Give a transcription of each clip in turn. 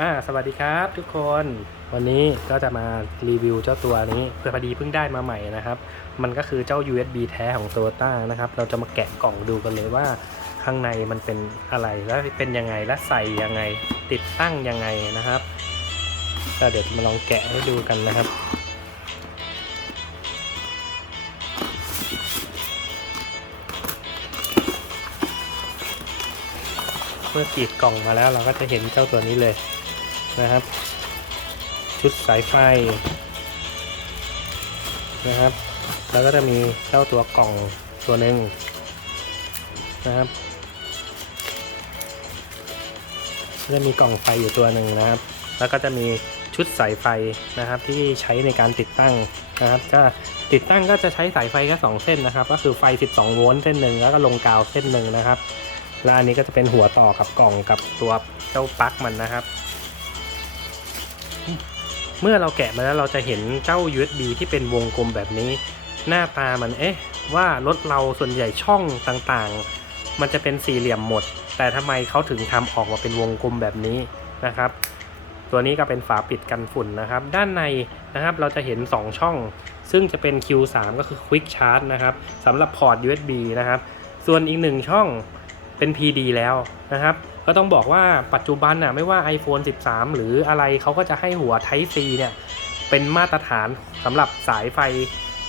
อ่าสวัสดีครับทุกคนวันนี้ก็จะมารีวิวเจ้าตัวนี้เพื่อพอดีเพิ่งได้มาใหม่นะครับ มันก็คือเจ้า USB แท้ของ Toyota นะครับ เราจะมาแกะกล่องดูกันเลยว่า ข้างในมันเป็นอะไรและเป็นยังไงและใส่ยังไงติดตั้งยังไงนะครับก็เดี๋ยวมาลองแกะให้ดูกันนะครับ เมื่อกรีดกล่องมาแล้วเราก็จะเห็นเจ้าตัวนี้เลยนะครับ ชุดสายไฟนะครับ แล้วก็จะมีเจ้าตัวกล่องตัวหนึ่งนะครับก็จะมีกล่องไฟอยู่ตัวหนึ่งนะครับ แล้วก็จะมีชุดสายไฟนะครับที่ใช้ในการติดตั้งนะครับ ก็ติดตั้งก็จะใช้สายไฟแค่สองเส้นนะครับ ก็คือไฟ 12 โวลต์เส้นหนึ่งแล้วก็ลงกาวเส้นหนึ่งนะครับ และอันนี้ก็จะเป็นหัวต่อกับกล่องกับตัวเจ้าปลั๊กมันนะครับ เมื่อเราแกะมาแล้วเราจะเห็นเจ้า USB ที่เป็นวงกลมแบบนี้ หน้าตามันเอ๊ะ ว่ารถเราส่วนใหญ่ช่องต่างๆ มันจะเป็นสี่เหลี่ยมหมด แต่ทำไมเขาถึงทำออกมาเป็นวงกลมแบบนี้นะครับ ตัวนี้ก็เป็นฝาปิดกันฝุ่นนะครับ ด้านในนะครับเราจะเห็น 2 ช่อง ซึ่งจะเป็น Q3 ก็คือ Quick Charge นะครับสำหรับพอร์ต USB นะครับ ส่วนอีกหนึ่งช่อง เป็น PD แล้วนะครับ ก็ต้องบอกว่าปัจจุบันน่ะไม่ว่า iPhone 13 หรืออะไรเขาก็จะให้หัว Type C เนี่ย เป็นมาตรฐานสำหรับสายไฟ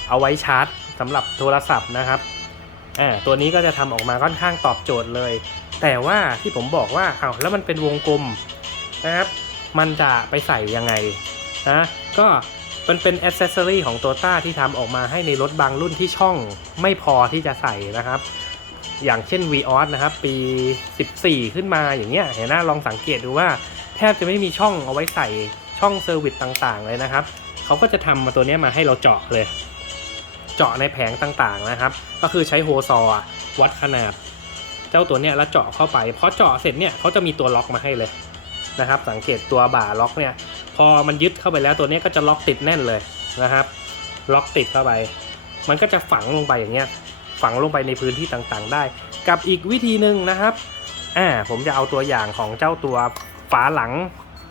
เอาไว้ชาร์จสำหรับโทรศัพท์นะครับอ่าตัวนี้ก็จะทำออกมาค่อนข้างตอบโจทย์เลย แต่ว่าที่ผมบอกว่าเอาวแล้วมันเป็นวงกลมนะครับ มันจะไปใส่ยังไงนะก็มันเป็นอ c เซสซอรีของ t o ต้าที่ทำออกมาให้ในรถบางรุ่นที่ช่องไม่พอที่จะใส่นะครับ อย่างเช่น v ีออสนะครับ ปี 14 ขึ้นมาอย่างเงี้ยเห็นหน้าลองสังเกตดูว่าแทบจะไม่มีช่องเอาไว้ใส่ช่องเซอร์วิสต่างๆ เลยนะครับ เขาก็จะทำมาตัวนี้มาให้เราเจาะเลย เจาะในแผงต่างๆนะครับ ก็คือใช้โฮซอว์อะวัดขนาด เจ้าตัวเนี้ยแล้วเจาะเข้าไปพอเจาะเสร็จเนี่ยเขาจะมีตัวล็อกมาให้เลยนะครับ สังเกตตัวบ่าล็อกเนี่ย พอมันยึดเข้าไปแล้วตัวนี้ก็จะล็อกติดแน่นเลยนะครับ ล็อกติดเข้าไป มันก็จะฝังลงไปอย่างเงี้ย ฝังลงไปในพื้นที่ต่างๆ ได้ กับอีกวิธีหนึ่งนะครับอ่าผมจะเอาตัวอย่างของเจ้าตัวฝาหลัง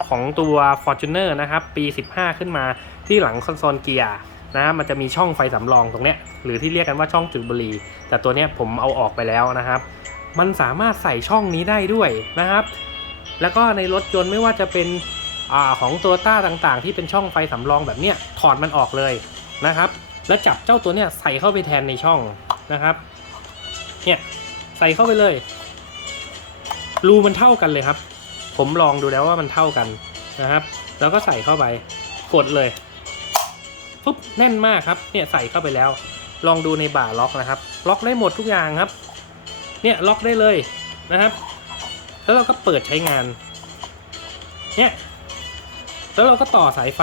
ของตัว Fortuner นะครับ ปี 15 ขึ้นมาที่หลังคอนโซลเกียร์นะมันจะมีช่องไฟสำรองตรงเนี้ยหรือที่เรียกกันว่าช่องจุดบุหรี่แต่ตัวเนี้ยผมเอาออกไปแล้วนะครับ มันสามารถใส่ช่องนี้ได้ด้วยนะครับ แล้วก็ในรถยนต์ไม่ว่าจะเป็นอ่าของตัวต้าต่างๆ ที่เป็นช่องไฟสำรองแบบเนี้ยถอดมันออกเลยนะครับ แล้วจับเจ้าตัวเนี้ยใส่เข้าไปแทนในช่อง นะครับเนี่ยใส่เข้าไปเลย รูมันเท่ากันเลยครับ ผมลองดูแล้วว่ามันเท่ากันนะครับ แล้วก็ใส่เข้าไปกดเลยปุ๊บแน่นมากครับเนี่ยใส่เข้าไปแล้ว ลองดูในบ่าล็อกนะครับ ล็อกได้หมดทุกอย่างครับ เนี่ยล็อกได้เลยนะครับ แล้วเราก็เปิดใช้งาน เนี่ยแล้วเราก็ต่อสายไฟ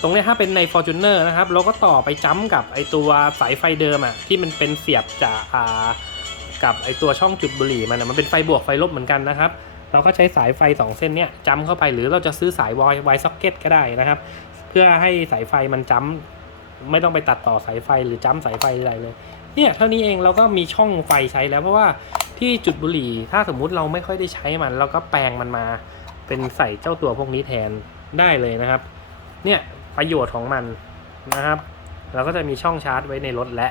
ตรงนี้ถ้าเป็นใน Fortuner นะครับ เราก็ต่อไปจ้ำกับไอตัวสายไฟเดิมอะที่มันเป็นเสียบจากกับไอตัวช่องจุดบุหรี่มันมันเป็นไฟบวกไฟลบเหมือนกันนะครับ เราก็ใช้สายไฟ 2 เส้นเนี้ยจ้ำเข้าไปหรือเราจะซื้อสายวายไวซ็อกเก็ตก็ได้นะครับ เพื่อให้สายไฟมันจ้ำไม่ต้องไปตัดต่อสายไฟหรือจ้ำสายไฟอะไรเลยเนี่ยเท่านี้เองเราก็มีช่องไฟใช้แล้วเพราะว่าที่จุดบุหรี่ ถ้าสมมุติเราไม่ค่อยได้ใช้มัน เราก็แปลงมันมาเป็นใส่เจ้าตัวพวกนี้แทนได้เลยนะครับ เนี่ย ประโยชน์ของมันนะครับ เราก็จะมีช่องชาร์จไว้ในรถและ